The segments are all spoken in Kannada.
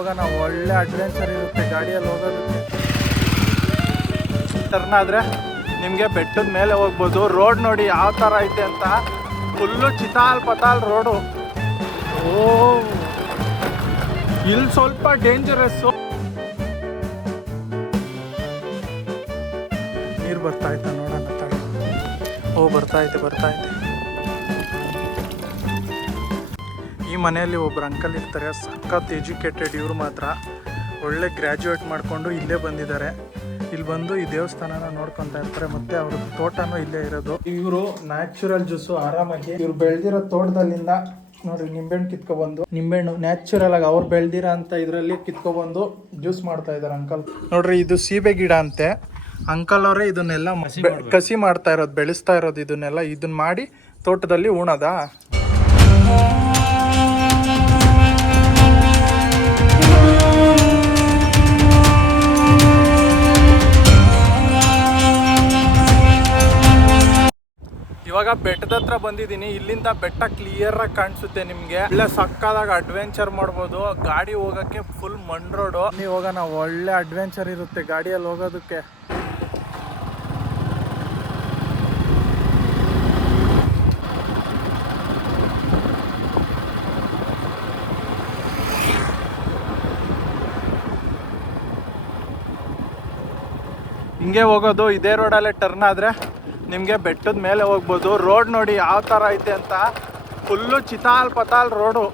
ಇವಾಗ ನಾವು ಒಳ್ಳೆ ಅಡ್ವೆಂಚರ್ ಇರುತ್ತೆ ಗಾಡಿಯಲ್ಲಿ ಹೋಗೋದಕ್ಕೆ. ಟರ್ನ್ ಆದರೆ ನಿಮಗೆ ಬೆಟ್ಟದ ಮೇಲೆ ಹೋಗ್ಬೋದು. ರೋಡ್ ನೋಡಿ ಯಾವ ಥರ ಐತೆ ಅಂತ ಫುಲ್ಲು ಚಿತಾಲ್ ಪತಾಲ್ ರೋಡು ಓ, ಇಲ್ಲಿ ಸ್ವಲ್ಪ ಡೇಂಜರಸ್ಸು ನೀರು ಬರ್ತಾ ಐತೆ ನೋಡೋಣ. ಓ, ಬರ್ತಾ ಐತೆ ಮನೆಯಲ್ಲಿ ಒಬ್ರು ಅಂಕಲ್ ಇರ್ತಾರೆ ಸಖತ್ ಎಜುಕೇಟೆಡ್ ಇವರು ಮಾತ್ರ. ಒಳ್ಳೆ ಗ್ರ್ಯಾಜುಯೇಟ್ ಮಾಡಿಕೊಂಡು ಇಲ್ಲೇ ಬಂದಿದ್ದಾರೆ. ಇಲ್ಲಿ ಬಂದು ಈ ದೇವಸ್ಥಾನನ ನೋಡ್ಕೊತಾ ಇರ್ತಾರೆ ಮತ್ತೆ ಅವ್ರ ತೋಟನೂ ಇಲ್ಲೇ ಇರೋದು. ಇವರು ನ್ಯಾಚುರಲ್ ಜ್ಯೂಸು ಆರಾಮಾಗಿ ಇವ್ರು ಬೆಳೆದಿರೋ ತೋಟದಲ್ಲಿಂದ ನೋಡ್ರಿ ನಿಂಬೆಹಣ್ಣು ಕಿತ್ಕೊಬಂದು ನಿಂಬೆಹಣ್ಣು ನ್ಯಾಚುರಲ್ ಆಗಿ ಅವ್ರು ಬೆಳ್ದಿರೋ ಅಂತ ಇದರಲ್ಲಿ ಕಿತ್ಕೊಬಂದು ಜ್ಯೂಸ್ ಮಾಡ್ತಾ ಇದ್ದಾರೆ ಅಂಕಲ್ ನೋಡ್ರಿ ಇದು ಸೀಬೆ ಗಿಡ ಅಂತೆ. ಅಂಕಲ್ ಅವರೇ ಇದನ್ನೆಲ್ಲ ಕಸಿ ಮಾಡ್ತಾ ಇರೋದು ಬೆಳೆಸ್ತಾ ಇರೋದು ಇದನ್ನೆಲ್ಲ. ಇದನ್ನ ಮಾಡಿ ತೋಟದಲ್ಲಿ ಉಣದಾ? ಇವಾಗ ಬೆಟ್ಟದ ಹತ್ರ ಬಂದಿದ್ದೀನಿ. ಇಲ್ಲಿಂದ ಬೆಟ್ಟ ಕ್ಲಿಯರ್ ಆಗಿ ಕಾಣಿಸುತ್ತೆ ನಿಮ್ಗೆ. ಒಳ್ಳೆ ಸಕ್ಕದಾಗ ಅಡ್ವೆಂಚರ್ ಮಾಡ್ಬೋದು. ಗಾಡಿ ಹೋಗಕ್ಕೆ ಫುಲ್ ಮಣ್ ರೋಡು ನೀವು ಹೋಗೋಣ ಒಳ್ಳೆ ಅಡ್ವೆಂಚರ್ ಇರುತ್ತೆ ಗಾಡಿಯಲ್ಲಿ ಹೋಗೋದಕ್ಕೆ. ಹಿಂಗೆ ಹೋಗೋದು, ಇದೇ ರೋಡಲ್ಲೇ ಟರ್ನ್ ಆದರೆ. ನಿಮಗೆ ಬೆಟ್ಟದ ಮೇಲೆ ಹೋಗ್ಬೋದು. ರೋಡ್ ನೋಡಿ ಯಾವ ಥರ ಐತೆ ಅಂತ ಫುಲ್ಲು ಚಿತಾಲ್ ಪತಾಲ್ ರೋಡು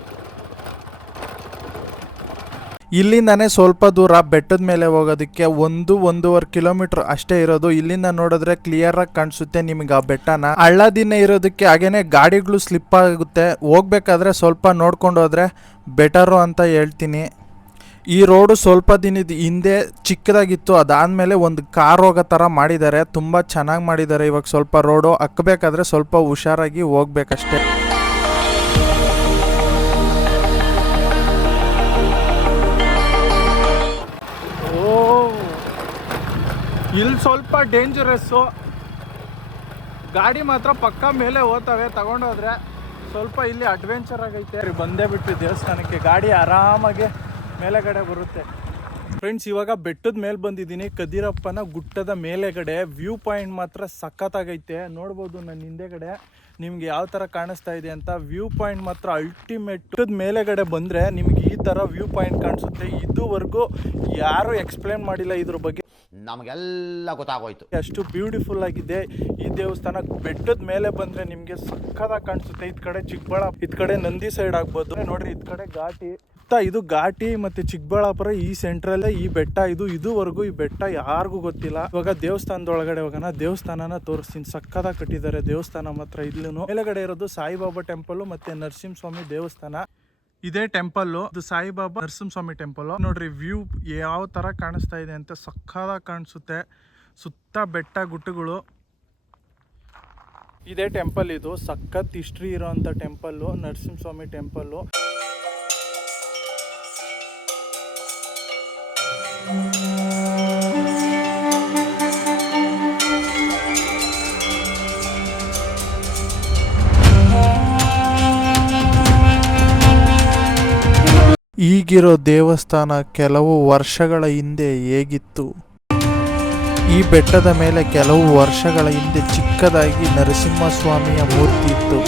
ಇಲ್ಲಿಂದಾನೇ ಸ್ವಲ್ಪ ದೂರ ಬೆಟ್ಟದ ಮೇಲೆ ಹೋಗೋದಕ್ಕೆ ಒಂದು ಒಂದೂವರೆ ಕಿಲೋಮೀಟರ್ ಅಷ್ಟೇ ಇರೋದು. ಇಲ್ಲಿಂದ ನೋಡಿದ್ರೆ ಕ್ಲಿಯರ್ ಆಗಿ ಕಾಣಿಸುತ್ತೆ ನಿಮಗೆ ಆ ಬೆಟ್ಟನ. ಹಳ್ಳದಿನ ಇರೋದಕ್ಕೆ ಹಾಗೇನೆ ಗಾಡಿಗಳು ಸ್ಲಿಪ್ ಆಗುತ್ತೆ. ಹೋಗ್ಬೇಕಾದ್ರೆ ಸ್ವಲ್ಪ ನೋಡ್ಕೊಂಡು ಹೋದ್ರೆ ಬೆಟರು ಅಂತ ಹೇಳ್ತೀನಿ. ಈ ರೋಡು ಸ್ವಲ್ಪ ದಿನದ ಹಿಂದೆ ಚಿಕ್ಕದಾಗಿತ್ತು. ಅದಾದಮೇಲೆ ಒಂದು ಕಾರ್ ಹೋಗೋ ಥರ ಮಾಡಿದ್ದಾರೆ. ತುಂಬ ಚೆನ್ನಾಗಿ ಮಾಡಿದ್ದಾರೆ. ಇವಾಗ ಸ್ವಲ್ಪ ರೋಡು ಹಕ್ಕಬೇಕಾದ್ರೆ ಸ್ವಲ್ಪ ಹುಷಾರಾಗಿ ಹೋಗ್ಬೇಕಷ್ಟೇ. ಇಲ್ಲಿ ಸ್ವಲ್ಪ ಡೇಂಜರಸ್ಸು ಗಾಡಿ ಮಾತ್ರ ಪಕ್ಕ ಮೇಲೆ ಹೋಗ್ತವೆ. ತಗೊಂಡೋದ್ರೆ ಸ್ವಲ್ಪ ಇಲ್ಲಿ ಅಡ್ವೆಂಚರ್ ಆಗೈತೆ. ಬಂದೇ ಬಿಟ್ಟು ದೇವಸ್ಥಾನಕ್ಕೆ. ಗಾಡಿ ಆರಾಮಾಗಿ ಮೇಲೆಗಡೆ ಬರುತ್ತೆ. ಫ್ರೆಂಡ್ಸ್ ಇವಾಗ ಬೆಟ್ಟದ ಮೇಲೆ ಬಂದಿದ್ದೀನಿ. ಕದಿರಪ್ಪನ ಗುಟ್ಟದ ಮೇಲೆಗಡೆ. ವ್ಯೂ ಪಾಯಿಂಟ್ ಮಾತ್ರ ಸಖತ್ತಾಗೈತೆ. ನೋಡ್ಬೋದು ನನ್ನ ಹಿಂದೆಗಡೆ ನಿಮ್ಗೆ ಯಾವ ಥರ ಕಾಣಿಸ್ತಾ ಇದೆ ಅಂತ. ವ್ಯೂ ಪಾಯಿಂಟ್ ಮಾತ್ರ ಅಲ್ಟಿಮೇಟ್ ಮೇಲೆಗಡೆ ಬಂದರೆ ನಿಮ್ಗೆ ಈ ಥರ ವ್ಯೂ ಪಾಯಿಂಟ್ ಕಾಣಿಸುತ್ತೆ. ಇದುವರೆಗೂ ಯಾರೂ ಎಕ್ಸ್ಪ್ಲೇನ್ ಮಾಡಿಲ್ಲ ಇದ್ರ ಬಗ್ಗೆ. ನಮಗೆಲ್ಲ ಗೊತ್ತಾಗೋಯ್ತು. ಅಷ್ಟು ಬ್ಯೂಟಿಫುಲ್ ಆಗಿದೆ. ಈ ದೇವಸ್ಥಾನ ಬೆಟ್ಟದ ಮೇಲೆ ಬಂದ್ರೆ ನಿಮಗೆ ಸಕ್ಕತ್ತಾಗಿ ಕಾಣಿಸುತ್ತೆ. ಇದ್ ಕಡೆ ಚಿಕ್ಕಬಳ್ಳಾಪುರ ಇದ್ ಕಡೆ ನಂದಿ ಸೈಡ್ ಆಗ್ಬೋದು. ನೋಡ್ರಿ ಇದ್ ಕಡೆ ಘಾಟಿ. ಸುತ್ತ ಇದು ಘಾಟಿ ಮತ್ತೆ ಚಿಕ್ಕಬಳ್ಳಾಪುರ, ಈ ಸೆಂಟ್ರಲ್ಲೇ ಈ ಬೆಟ್ಟ, ಇದು ಇದುವರೆಗೂ ಈ ಬೆಟ್ಟ ಯಾರಿಗೂ ಗೊತ್ತಿಲ್ಲ. ಇವಾಗ ದೇವಸ್ಥಾನದ ಒಳಗಡೆ ಹೋಗೋಣ ದೇವಸ್ಥಾನನ ತೋರಿಸ್ತೀನಿ. ಸಕ್ಕದ ಕಟ್ಟಿದ್ದಾರೆ ದೇವಸ್ಥಾನ ಮಾತ್ರ ಇಲ್ಲೂ ಮೇಲೆಗಡೆ ಇರೋದು ಸಾಯಿಬಾಬಾ ಟೆಂಪಲ್ ಮತ್ತೆ ನರಸಿಂಹಸ್ವಾಮಿ ದೇವಸ್ಥಾನ. ಇದೇ ಟೆಂಪಲ್ ಇದು ಸಾಯಿಬಾಬಾ ನರಸಿಂಹಸ್ವಾಮಿ ಟೆಂಪಲ್ ನೋಡ್ರಿ ವ್ಯೂ ಯಾವ ತರ ಕಾಣಿಸ್ತಾ ಇದೆ ಅಂತ ಸಕ್ಕದ ಕಾಣಿಸುತ್ತೆ. ಸುತ್ತ ಬೆಟ್ಟ ಗುಟ್ಟುಗಳು. ಇದೇ ಟೆಂಪಲ್ ಇದು. ಸಖತ್ ಹಿಸ್ಟ್ರಿ ಇರೋವಂಥ ಟೆಂಪಲ್ಲು ನರಸಿಂಹಸ್ವಾಮಿ ಟೆಂಪಲ್ಲು ಈಗಿರೋ ದೇವಸ್ಥಾನ ಕೆಲವು ವರ್ಷಗಳ ಹಿಂದೆ ಹೇಗಿತ್ತು? ಈ ಬೆಟ್ಟದ ಮೇಲೆ ಕೆಲವು ವರ್ಷಗಳ ಹಿಂದೆ ಚಿಕ್ಕದಾಗಿ ನರಸಿಂಹಸ್ವಾಮಿಯ ಮೂರ್ತಿ ಇತ್ತು.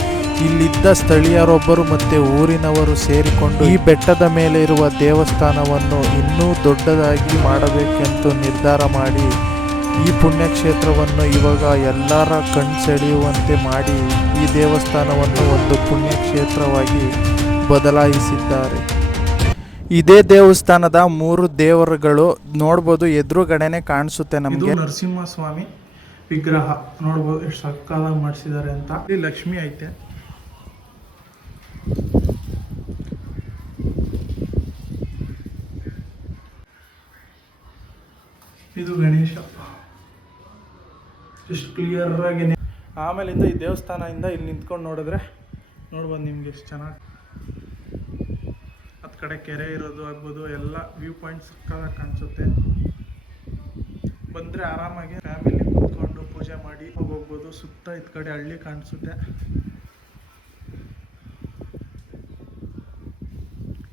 ಇಲ್ಲಿದ್ದ ಸ್ಥಳೀಯರೊಬ್ಬರು ಮತ್ತೆ ಊರಿನವರು ಸೇರಿಕೊಂಡು ಈ ಬೆಟ್ಟದ ಮೇಲೆ ಇರುವ ದೇವಸ್ಥಾನವನ್ನು ಇನ್ನೂ ದೊಡ್ಡದಾಗಿ ಮಾಡಬೇಕೆಂದು ನಿರ್ಧಾರ ಮಾಡಿ, ಈ ಪುಣ್ಯಕ್ಷೇತ್ರವನ್ನು ಇವಾಗ ಎಲ್ಲರ ಕಣ್ಸೆಳೆಯುವಂತೆ ಮಾಡಿ ಈ ದೇವಸ್ಥಾನವನ್ನು ಒಂದು ಪುಣ್ಯಕ್ಷೇತ್ರವಾಗಿ ಬದಲಾಯಿಸಿದ್ದಾರೆ. ಇದೇ ದೇವಸ್ಥಾನದ ಮೂರು ದೇವರುಗಳು ನೋಡ್ಬೋದು, ಎದುರುಗಡೆನೆ ಕಾಣಿಸುತ್ತೆ ನಮಗೆ. ನರಸಿಂಹ ಸ್ವಾಮಿ ವಿಗ್ರಹ. ನೋಡ್ಬೋದು ಎಷ್ಟು ಸಕ್ಕದಾಗಿ ಮಾಡಿಸಿದ್ದಾರೆ ಅಂತ. ಇಲ್ಲಿ ಲಕ್ಷ್ಮಿ ಐತೆ. ಇದು ಗಣೇಶ. ಎಷ್ಟು ಕ್ಲಿಯರ್ ಆಗಿ ಆಮೇಲಿಂದ ಈ ದೇವಸ್ಥಾನದಿಂದ ಇಲ್ಲಿ ನಿಂತ್ಕೊಂಡು ನೋಡಿದ್ರೆ, ನೋಡ್ಬೋದು ನಿಮ್ಗೆ ಎಷ್ಟು ಚೆನ್ನಾಗಿ ಕಡೆ ಕೆರೆ ಇರೋದು ಆಗ್ಬೋದು, ಎಲ್ಲ ವ್ಯೂ ಪಾಯಿಂಟ್ ಸಕ್ಕದಾಗಿ ಕಾಣಿಸುತ್ತೆ. ಬಂದರೆ ಆರಾಮಾಗಿ ಫ್ಯಾಮಿಲಿ ಕುತ್ಕೊಂಡು ಪೂಜೆ ಮಾಡಿ ಹೋಗ್ಬೋದು, ಸುತ್ತ ಇದ್ ಕಡೆ ಹಳ್ಳಿ ಕಾಣಿಸುತ್ತೆ.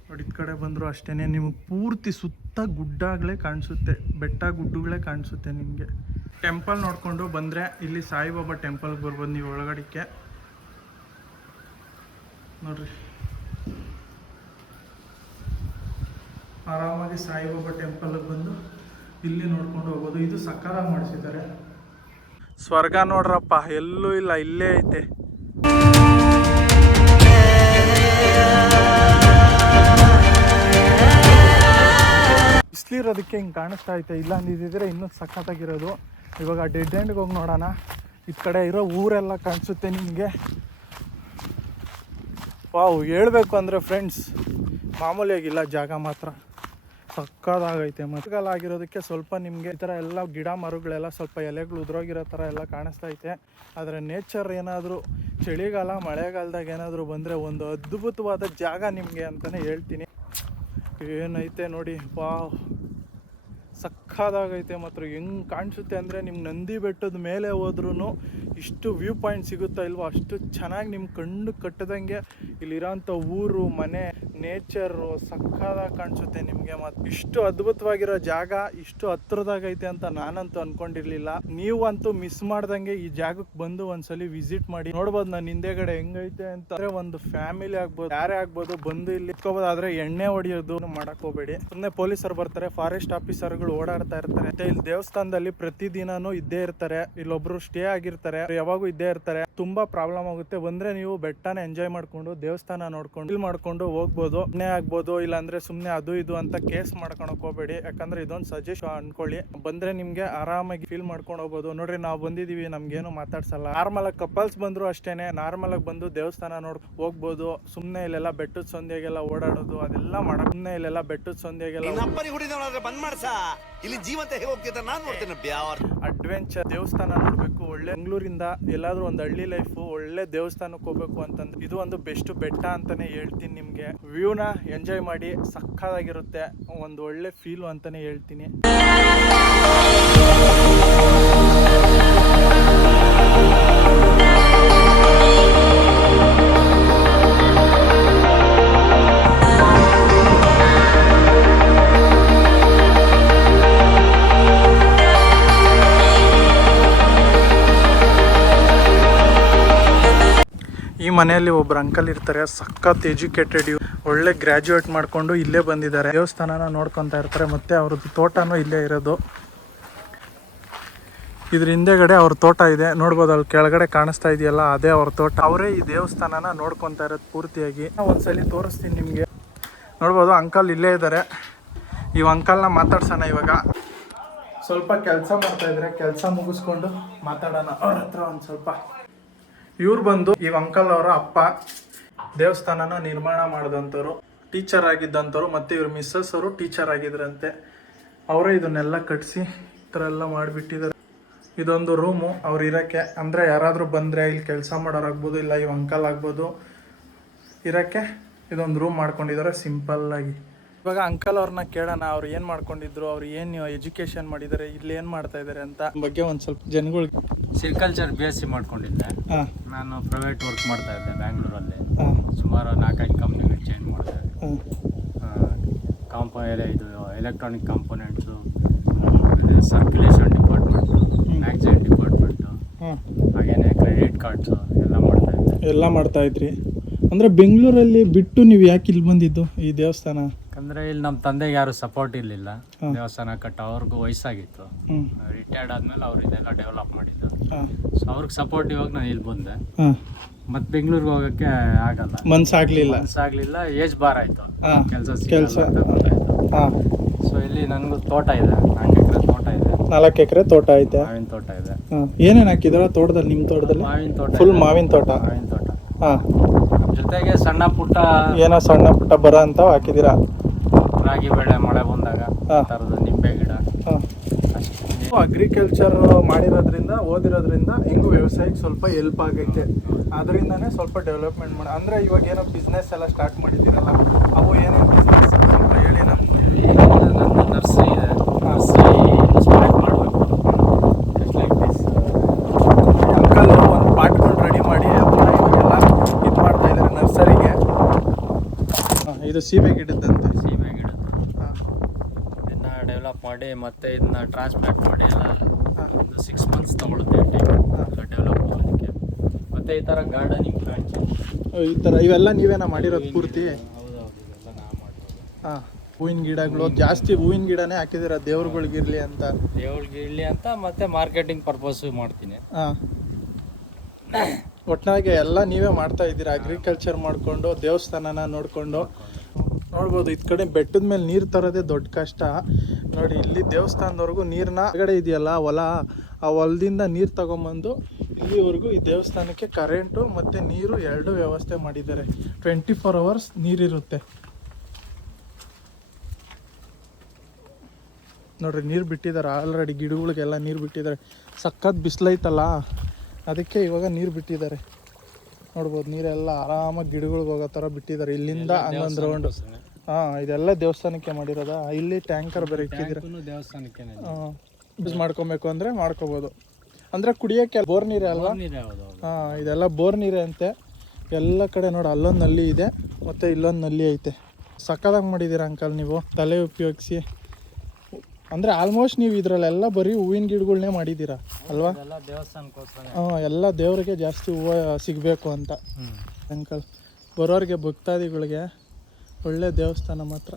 ಬಟ್ ಈ ಕಡೆ ಬಂದರೂ ಅಷ್ಟೇ ನಿಮಗೆ ಪೂರ್ತಿ ಸುತ್ತ ಗುಡ್ಡಗಳೇ ಕಾಣಿಸುತ್ತೆ, ಬೆಟ್ಟ ಗುಡ್ಡಗಳೇ ಕಾಣಿಸುತ್ತೆ ನಿಮಗೆ. ಟೆಂಪಲ್ ನೋಡಿಕೊಂಡು ಬಂದರೆ ಇಲ್ಲಿ ಸಾಯಿಬಾಬಾ ಟೆಂಪಲ್ಗೆ ಬರ್ಬೋದು ನೀವು ಒಳಗಡೆಗೆ ನೋಡ್ರಿ. ಆರಾಮಾಗಿ ಸಾಯಿಬಾಬಾ ಟೆಂಪಲ್ಗೆ ಬಂದು ಇಲ್ಲಿ ನೋಡ್ಕೊಂಡು ಹೋಗ್ಬೋದು ಇದು ಸಕ್ಕರ ಮಾಡಿಸಿದ್ದಾರೆ. ಸ್ವರ್ಗ ನೋಡ್ರಪ್ಪ, ಎಲ್ಲೂ ಇಲ್ಲ, ಇಲ್ಲೇ ಐತೆ. ಬಿಸಿಲಿರೋದಕ್ಕೆ ಹಿಂಗೆ ಕಾಣಿಸ್ತಾ ಐತೆ. ಇಲ್ಲ ಅಂದಿದ್ದಿದ್ರೆ ಇನ್ನೂ ಸಖತ್ತಾಗಿರೋದು. ಇವಾಗ ಡೆಡ್ ಎಂಡ್ಗೆ ಹೋಗಿ ನೋಡೋಣ. ಈ ಕಡೆ ಇರೋ ಊರೆಲ್ಲ ಕಾಣಿಸುತ್ತೆ ನಿಮಗೆ. ವಾವ್, ಹೇಳಬೇಕು ಅಂದರೆ ಫ್ರೆಂಡ್ಸ್ ಮಾಮೂಲಿಯಾಗಿಲ್ಲ ಜಾಗ ಮಾತ್ರ. ಸಕ್ಕದಾಗೈತೆ ಮಳೆಗಾಲ ಆಗಿರೋದಕ್ಕೆ ಸ್ವಲ್ಪ ನಿಮಗೆ ಈ ಥರ ಎಲ್ಲ ಗಿಡ ಮರಗಳೆಲ್ಲ ಸ್ವಲ್ಪ ಎಲೆಗಳು ಉದುರೋಗಿರೋ ಥರ ಎಲ್ಲ ಕಾಣಿಸ್ತಾ ಐತೆ. ಆದರೆ ನೇಚರ್ ಏನಾದರೂ, ಚಳಿಗಾಲ, ಮಳೆಗಾಲದಾಗ ಏನಾದರೂ ಬಂದರೆ ಒಂದು ಅದ್ಭುತವಾದ ಜಾಗ ನಿಮಗೆ ಅಂತಲೇ ಹೇಳ್ತೀನಿ. ಏನೈತೆ ನೋಡಿ, ವಾವ್. ಸಕ್ಕದಾಗೈತೆ ಮಾತ್ರ. ಹೆಂಗ್ ಕಾಣಿಸುತ್ತೆ ಅಂದರೆ ನಿಮ್ಮ ನಂದಿ ಬೆಟ್ಟದ ಮೇಲೆ ಹೋದ್ರೂ ಇಷ್ಟು ವ್ಯೂ ಪಾಯಿಂಟ್ ಸಿಗುತ್ತಾ ಇಲ್ವೋ ಅಷ್ಟು ಚೆನ್ನಾಗಿ ನಿಮ್ಮ ಕಣ್ಣು ಕಟ್ಟದಂಗೆ ಇಲ್ಲಿರೋಂಥ ಊರು, ಮನೆ ನೇಚರು ಸಕ್ಕದಾಗಿ ಕಾಣಿಸುತ್ತೆ ನಿಮಗೆ ಮತ್ತು ಇಷ್ಟು ಅದ್ಭುತವಾಗಿರೋ ಜಾಗ, ಇಷ್ಟು ಹತ್ರದಾಗೈತೆ ಅಂತ ನಾನಂತೂ ಅನ್ಕೊಂಡಿರ್ಲಿಲ್ಲ. ನೀವಂತೂ ಮಿಸ್ ಮಾಡ್ದಂಗೆ ಈ ಜಾಗಕ್ಕೆ ಬಂದು ಒಂದ್ಸಲಿ ವಿಸಿಟ್ ಮಾಡಿ. ನೋಡ್ಬೋದು ನಾನು ಹಿಂದೆಗಡೆ ಹೆಂಗೈತೆ ಅಂತ. ಒಂದು ಫ್ಯಾಮಿಲಿ ಆಗ್ಬೋದು, ಯಾರೇ ಆಗ್ಬೋದು ಬಂದು ಇಲ್ಲಿ ಇಟ್ಕೋಬೋದು ಆದ್ರೆ ಎಣ್ಣೆ ಹೊಡಿಯೋದು ಮಾಡಕ್ ಹೋಗ್ಬೇಡಿ. ಸುಮ್ಮನೆ ಪೊಲೀಸರು ಬರ್ತಾರೆ ಫಾರೆಸ್ಟ್ ಆಫೀಸರ್ಗಳು ಓಡಾಡ್ತಾ ಇರ್ತಾರೆ. ಮತ್ತೆ ಇಲ್ಲಿ ದೇವಸ್ಥಾನದಲ್ಲಿ ಪ್ರತಿದಿನಾನು ಇದ್ದೇ ಇರ್ತಾರೆ. ಇಲ್ಲೊಬ್ರು ಸ್ಟೇ ಆಗಿರ್ತಾರೆ. ಯಾವಾಗೂ ಇದ್ದೇ ಇರ್ತಾರೆ. ತುಂಬಾ ಪ್ರಾಬ್ಲಮ್ ಆಗುತ್ತೆ. ಬಂದ್ರೆ ನೀವು ಬೆಟ್ಟನ ಎಂಜಾಯ್ ಮಾಡ್ಕೊಂಡು, ದೇವಸ್ಥಾನ ನೋಡ್ಕೊಂಡು ಇಲ್ಲಿ ಮಾಡ್ಕೊಂಡು ಹೋಗ್ಬೋದು. ಸುಮ್ನೆ ಆಗ್ಬೋದು, ಇಲ್ಲಾಂದ್ರೆ ಸುಮ್ನೆ ಅದು ಇದು ಅಂತ ಕೇಸ್ ಮಾಡ್ಕೊಳಕ್ ಹೋಗ್ಬೇಡಿ. ಯಾಕಂದ್ರೆ ಇದೊಂದು ಸಜೆಸ್ಟ್ ಅನ್ಕೊಳ್ಳಿ. ಬಂದ್ರೆ ನಿಮ್ಗೆ ಆರಾಮಾಗಿ ಫೀಲ್ ಮಾಡ್ಕೊಂಡು ಹೋಗ್ಬೋದು. ನೋಡ್ರಿ, ನಾವು ಬಂದಿದೀವಿ, ನಮ್ಗೇನು ಮಾತಾಡ್ಸಲ್ಲ. ನಾರ್ಮಲ್ ಆಗಿ ಕಪಲ್ಸ್ ಬಂದ್ರು ಅಷ್ಟೇನೆ. ನಾರ್ಮಲ್ ಆಗಿ ಬಂದು ದೇವಸ್ಥಾನ ನೋಡ್, ಹೋಗ್ಬೋದು. ಸುಮ್ನೆ ಇಲ್ಲೆಲ್ಲ ಬೆಟ್ಟದ ಸಂದೇಗೆಲ್ಲ ಓಡಾಡೋದು, ಅದೆಲ್ಲ ಮಾಡಕ್ ಸುಮ್ನೆ ಇಲ್ಲೆಲ್ಲ ಬೆಟ್ಟದ ಹುಡಿದವನಾದ್ರೆ ಬಂದ್ ಮಾಡ್ಸ? ಇಲ್ಲಿ ಜೀವಂತ ಹೇಗೆ ಹೋಗ್ತಿದ್ದ ನಾನ್ ನೋಡ್ತೇನೆ ಬ್ಯಾವರ್ ಅಡ್ವೆಂಚರ್ ದೇವಸ್ಥಾನ ನೋಡಬೇಕು, ಒಳ್ಳೆ ಬೆಂಗಳೂರಿಂದ ಎಲ್ಲಾದ್ರೂ ಒಂದು ಹಳ್ಳಿ ಲೈಫು ಒಳ್ಳೆ ದೇವಸ್ಥಾನಕ್ಕೆ ಹೋಗ್ಬೇಕು ಅಂತಂದ್ರೆ ಇದು ಒಂದು ಬೆಸ್ಟ್ ಬೆಟ್ಟ ಅಂತಾನೆ ಹೇಳ್ತೀನಿ ನಿಮಗೆ. ವ್ಯೂನ ಎಂಜಾಯ್ ಮಾಡಿ, ಸಕ್ಕದಾಗಿರುತ್ತೆ, ಒಂದು ಒಳ್ಳೆ ಫೀಲು ಅಂತಾನೆ ಹೇಳ್ತೀನಿ. ಮನೆಯಲ್ಲಿ ಒಬ್ರು ಅಂಕಲ್ ಇರ್ತಾರೆ, ಸಖತ್ ಎಜುಕೇಟೆಡ್ ಒಳ್ಳೆ ಗ್ರಾಜುಯೇಟ್ ಮಾಡ್ಕೊಂಡು ಇಲ್ಲೇ ಬಂದಿದ್ದಾರೆ. ದೇವಸ್ಥಾನನ ನೋಡ್ಕೊತಾ ಇರ್ತಾರೆ, ಮತ್ತೆ ಅವ್ರದ್ದು ತೋಟನೂ ಇಲ್ಲೇ ಇರೋದು. ಇದ್ರ ಹಿಂದೆಗಡೆ ಅವ್ರ ತೋಟ ಇದೆ. ನೋಡ್ಬೋದು ಅಲ್ಲಿ ಕೆಳಗಡೆ ಕಾಣಿಸ್ತಾ ಇದೆಯಲ್ಲ, ಅದೇ ಅವ್ರ ತೋಟ. ಅವರೇ ಈ ದೇವಸ್ಥಾನನ ನೋಡ್ಕೊತಾ ಇರೋದು ಪೂರ್ತಿಯಾಗಿ. ಒಂದ್ಸಲಿ ತೋರಿಸ್ತೀನಿ ನಿಮಗೆ. ನೋಡ್ಬೋದು ಅಂಕಲ್ ಇಲ್ಲೇ ಇದ್ದಾರೆ ಈ ಅಂಕಲ್ನ ಮಾತಾಡ್ಸೋಣ ಇವಾಗ. ಸ್ವಲ್ಪ ಕೆಲಸ ಮಾಡ್ತಾ ಇದ್ರೆ, ಕೆಲಸ ಮುಗಿಸ್ಕೊಂಡು ಮಾತಾಡೋಣ. ಅವ್ರ ಹತ್ರ ಒಂದು ಸ್ವಲ್ಪ ಇವ್ರು ಬಂದು ಈ ಅಂಕಲ್ ಅವರ ಅಪ್ಪ, ದೇವಸ್ಥಾನನ ನಿರ್ಮಾಣ ಮಾಡಿದಂಥವ್ರು ಟೀಚರ್ ಆಗಿದ್ದಂಥವ್ರು ಮತ್ತೆ ಇವ್ರ ಮಿಸ್ಸಸ್ ಅವರು ಟೀಚರ್ ಆಗಿದ್ರಂತೆ. ಅವರೇ ಇದನ್ನೆಲ್ಲ ಕಟ್ಸಿ ಈ ಥರ ಎಲ್ಲ ಮಾಡಿಬಿಟ್ಟಿದ್ದಾರೆ. ಇದೊಂದು ರೂಮು ಅವ್ರು ಇರೋಕ್ಕೆ. ಅಂದರೆ ಯಾರಾದರೂ ಬಂದರೆ ಇಲ್ಲಿ ಕೆಲಸ ಮಾಡೋರಾಗ್ಬೋದು, ಇಲ್ಲ ಇವ್ ಅಂಕಲ್ ಆಗ್ಬೋದು, ಇರೋಕ್ಕೆ ಇದೊಂದು ರೂಮ್ ಮಾಡ್ಕೊಂಡಿದ್ದಾರೆ ಸಿಂಪಲ್ಲಾಗಿ ಇವಾಗ ಅಂಕಲ್ ಅವ್ರನ್ನ ಕೇಳೋಣ ಅವ್ರು ಏನು ಮಾಡ್ಕೊಂಡಿದ್ರು ಅವ್ರು ಏನು ಎಜುಕೇಶನ್ ಮಾಡಿದ್ದಾರೆ ಇಲ್ಲಿ ಏನು ಮಾಡ್ತಾ ಇದ್ದಾರೆ ಅಂತ. ಬಗ್ಗೆ ಒಂದು ಸ್ವಲ್ಪ ಜನಗಳಿಗೆ ಸಿರಿಕಲ್ಚರ್ ಬಿ ಎಸ್ ಸಿ ಮಾಡ್ಕೊಂಡಿದ್ದೆ. ಹಾಂ. ನಾನು ಪ್ರೈವೇಟ್ ವರ್ಕ್ ಮಾಡ್ತಾ ಇದ್ದೆ ಬ್ಯಾಂಗ್ಳೂರಲ್ಲಿ ಹಾಂ. ಸುಮಾರು ನಾಲ್ಕೈದು ಕಂಪ್ನಿಗಳು ಚೇಂಜ್ ಮಾಡಿದೆ. ಹಾಂ. ಕಾಂಪ ಇದು electronic components circulation department magazine department ಹಾಂ. ಹಾಗೇನೆ ಕ್ರೆಡಿಟ್ ಕಾರ್ಡ್ಸು ಎಲ್ಲ ಮಾಡ್ತಾ ಇದ್ದೆ. ಎಲ್ಲ ಮಾಡ್ತಾ ಇದ್ರಿ. ಅಂದ್ರೆ ಬೆಂಗಳೂರಲ್ಲಿ ಬಿಟ್ಟು ನೀವು ಯಾಕೆ ಇಲ್ಲಿ ಬಂದಿದ್ದು ಈ ದೇವಸ್ಥಾನ? ಯಾಕಂದರೆ ಇಲ್ಲಿ ನಮ್ಮ ತಂದೆಗೆ ಯಾರು ಸಪೋರ್ಟ್ ಇರಲಿಲ್ಲ. ದೇವಸ್ಥಾನ ಕಟ್ಟ ಅವ್ರಿಗೂ ವಯಸ್ಸಾಗಿತ್ತು. ರಿಟೈರ್ಡ್ ಆದ್ಮೇಲೆ ಅವ್ರು ಇದೆಲ್ಲ ಡೆವಲಪ್ ಮಾಡಿದ್ದು. ಸೊ ಅವ್ರಿಗೆ ಸಪೋರ್ಟ್ ಇವಾಗ ನಾನು ಇಲ್ಲಿ ಬಂದೆ. ಮತ್ತೆ ಬೆಂಗಳೂರಿಗೆ ಹೋಗಕ್ಕೆ ಆಗಲ್ಲ. ಮನ್ಸಾಗ್ಲಿಲ್ಲ. ಮನ್ಸಾಗ್ಲಿಲ್ಲ ಏಜ್ ಬಾರ್ ಆಯ್ತು. ಕೆಲಸ ಕೆಲಸ. ಸೊ ಇಲ್ಲಿ ನನಗೂ ತೋಟ ಇದೆ. ನಾಲ್ಕು ಎಕರೆ ತೋಟ ಇದೆ. ನಾಲ್ಕು ಎಕರೆ ತೋಟ ಐತೆ. ಮಾವಿನ ತೋಟ ಇದೆ. ಏನೇನು ಹಾಕಿದಾರ ತೋಟದಲ್ಲಿ ನಿಮ್ಮ ತೋಟದಲ್ಲಿ? ಮಾವಿನ ತೋಟ ಫುಲ್ ಮಾವಿನ ತೋಟ. ಮಾವಿನ ತೋಟ. ಹಾಂ. ಜೊತೆಗೆ ಸಣ್ಣ ಪುಟ್ಟ ಏನೋ ಸಣ್ಣ ಪುಟ್ಟ ಬರ ಅಂತ ಹಾಕಿದ್ದೀರಾ ರಾಗಿ ಬೆಳೆ ಮಳೆ ಬಂದಾಗ ಆ ಥರದ ನಿಂಬೆ ಗಿಡ. ಹಾಂ. ಅಷ್ಟೇ. ಅಗ್ರಿಕಲ್ಚರ್ ಮಾಡಿರೋದ್ರಿಂದ ಓದಿರೋದ್ರಿಂದ ಹೆಂಗು ವ್ಯವಸಾಯಕ್ಕೆ ಸ್ವಲ್ಪ ಹೆಲ್ಪ್ ಆಗೈತೆ. ಅದರಿಂದನೇ ಸ್ವಲ್ಪ ಡೆವಲಪ್ಮೆಂಟ್ ಮಾಡಿ ಅಂದರೆ ಇವಾಗ ಏನೋ ಬಿಸ್ನೆಸ್ ಎಲ್ಲ ಸ್ಟಾರ್ಟ್ ಮಾಡಿದ್ದೀರಲ್ಲ ಅವು ಏನೇನು ಬಿಸ್ನೆಸ್ ಸ್ವಲ್ಪ ಹೇಳಿ ನಮ್ಗೆ. ನಂದು ನರ್ಸರಿ ಇದೆ. ನರ್ಸರಿ ಸ್ಟಾರ್ಟ್ ಮಾಡಬೇಕು. ಲೈಕ್ ದಿಸ್ ಅಂಕಲ್ ಒಂದು ಪಾಟ್ಗಳು ರೆಡಿ ಮಾಡಿ ಅದನ್ನ ಇವಾಗೆಲ್ಲ ಇದು ಮಾಡ್ತಾ ಇದ್ದಾರೆ ನರ್ಸರಿಗೆ. ಇದು ಸೀಬೆ ಗಿಡದ ಡೆವಲಪ್ ಮಾಡಿ ಮತ್ತೆ ಇದನ್ನ ಟ್ರಾನ್ಸ್ಪ್ಲಾಂಟ್ ಮಾಡಿ ಎಲ್ಲ ಒಂದು ಸಿಕ್ಸ್ ಮಂತ್ಸ್ ತಗೊಳುತ್ತೆ ಟೈಮ್ ಡೆವಲಪ್ ಮಾಡೋದಕ್ಕೆ ಮತ್ತೆ ಈ ಥರ ಗಾರ್ಡನಿಂಗ್ ಬ್ರಾಂಚ್ ಈ ಥರ ಇವೆಲ್ಲ ನೀವೇನ ಮಾಡಿರೋದು ಪೂರ್ತಿ? ಹೌದೌದು ಇದೆಲ್ಲ ನಾವು ಮಾಡ್ಬೋದು ಹಾಂ ಹೂವಿನ ಗಿಡಗಳು ಜಾಸ್ತಿ ಹೂವಿನ ಗಿಡನೇ ಹಾಕಿದಿರ ದೇವ್ರುಗಳಿಗಿರ್ಲಿ ಅಂತ? ದೇವ್ರಿಗೆ ಇರಲಿ ಅಂತ ಮತ್ತೆ ಮಾರ್ಕೆಟಿಂಗ್ ಪರ್ಪಸ್ ಮಾಡ್ತೀನಿ. ಹಾಂ. ಒಟ್ಟಾಗಿ ಎಲ್ಲ ನೀವೇ ಮಾಡ್ತಾ ಇದ್ದೀರಾ ಅಗ್ರಿಕಲ್ಚರ್ ಮಾಡಿಕೊಂಡು ದೇವಸ್ಥಾನನ ನೋಡಿಕೊಂಡು. ನೋಡ್ಬೋದು ಇದ್ ಕಡೆ ಬೆಟ್ಟದ ಮೇಲೆ ನೀರು ತರೋದೇ ದೊಡ್ಡ ಕಷ್ಟ. ನೋಡಿ ಇಲ್ಲಿ ದೇವಸ್ಥಾನದವರೆಗೂ ನೀರನ್ನ ಕಡೆ ಇದೆಯಲ್ಲ ಹೊಲ ಆ ಹೊಲದಿಂದ ನೀರು ತಗೊಂಬಂದು ಇಲ್ಲಿವರೆಗೂ ಈ ದೇವಸ್ಥಾನಕ್ಕೆ ಕರೆಂಟು ಮತ್ತು ನೀರು ಎರಡು ವ್ಯವಸ್ಥೆ ಮಾಡಿದ್ದಾರೆ. ಟ್ವೆಂಟಿ ಫೋರ್ ಅವರ್ಸ್ ನೀರಿರುತ್ತೆ. ನೋಡ್ರಿ ನೀರು ಬಿಟ್ಟಿದ್ದಾರೆ. ಆಲ್ರೆಡಿ ಗಿಡಗಳಿಗೆಲ್ಲ ನೀರು ಬಿಟ್ಟಿದ್ದಾರೆ. ಸಖತ್ ಬಿಸಿಲೈತಲ್ಲ. ಅದಕ್ಕೆ ಇವಾಗ ನೀರು ಬಿಟ್ಟಿದ್ದಾರೆ. ನೋಡ್ಬೋದು ನೀರೆಲ್ಲ ಆರಾಮಾಗಿ ಗಿಡಗಳಿಗೆ ಹೋಗೋ ಥರ ಬಿಟ್ಟಿದ್ದಾರೆ. ಇಲ್ಲಿಂದ ಹಂಗೊಂದು ರೌಂಡ್ ಹಾಂ ಇದೆಲ್ಲ ದೇವಸ್ಥಾನಕ್ಕೆ ಮಾಡಿರೋದ? ಇಲ್ಲಿ ಟ್ಯಾಂಕರ್ ಬೇರೆ ಇಕ್ಕಿದ್ದೀರ? ದೇವಸ್ಥಾನಕ್ಕೆ ಯೂಸ್ ಮಾಡ್ಕೊಬೇಕು ಅಂದ್ರೆ ಮಾಡ್ಕೋಬಹುದು ಅಂದ್ರೆ ಕುಡಿಯೋಕ್ಕೆ ಬೋರ್ ನೀರೇ ಅಲ್ವಾ? ಹಾ ಇದೆಲ್ಲ ಬೋರ್ ನೀರೇ ಅಂತೆ. ಎಲ್ಲ ಕಡೆ ನೋಡಿ ಅಲ್ಲೊಂದು ನಲ್ಲಿ ಇದೆ ಮತ್ತೆ ಇಲ್ಲೊಂದು ನಲ್ಲಿ ಐತೆ. ಸಕ್ಕದಾಗಿ ಮಾಡಿದ್ದೀರಾ ಅಂಕಲ್ ನೀವು? ತಲೆ ಉಪಯೋಗಿಸಿ. ಅಂದರೆ ಆಲ್ಮೋಸ್ಟ್ ನೀವು ಇದರಲ್ಲೆಲ್ಲ ಬರೀ ಹೂವಿನ ಗಿಡಗಳನ್ನೇ ಮಾಡಿದ್ದೀರಾ ಅಲ್ವಾ? ಹಾಂ ಎಲ್ಲ ದೇವರಿಗೆ ಜಾಸ್ತಿ ಹೂವು ಸಿಗಬೇಕು ಅಂತ. ಅಂಕಲ್ ಬರೋರಿಗೆ ಭಕ್ತಾದಿಗಳಿಗೆ ಒಳ್ಳೆ ದೇವಸ್ಥಾನ ಮಾತ್ರ.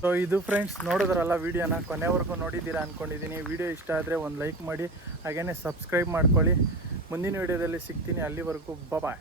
ಸೊ ಇದು ಫ್ರೆಂಡ್ಸ್ ನೋಡಿದ್ರಲ್ಲ ವೀಡಿಯೋನ? ಕೊನೆವರೆಗೂ ನೋಡಿದ್ದೀರಾ ಅಂದ್ಕೊಂಡಿದ್ದೀನಿ ವಿಡಿಯೋ ಇಷ್ಟ ಆದರೆ ಒಂದು ಲೈಕ್ ಮಾಡಿ ಹಾಗೆಯೇ ಸಬ್ಸ್ಕ್ರೈಬ್ ಮಾಡ್ಕೊಳ್ಳಿ. ಮುಂದಿನ ವಿಡಿಯೋದಲ್ಲಿ ಸಿಗ್ತೀನಿ. ಅಲ್ಲಿವರೆಗೂ ಬಾಯ್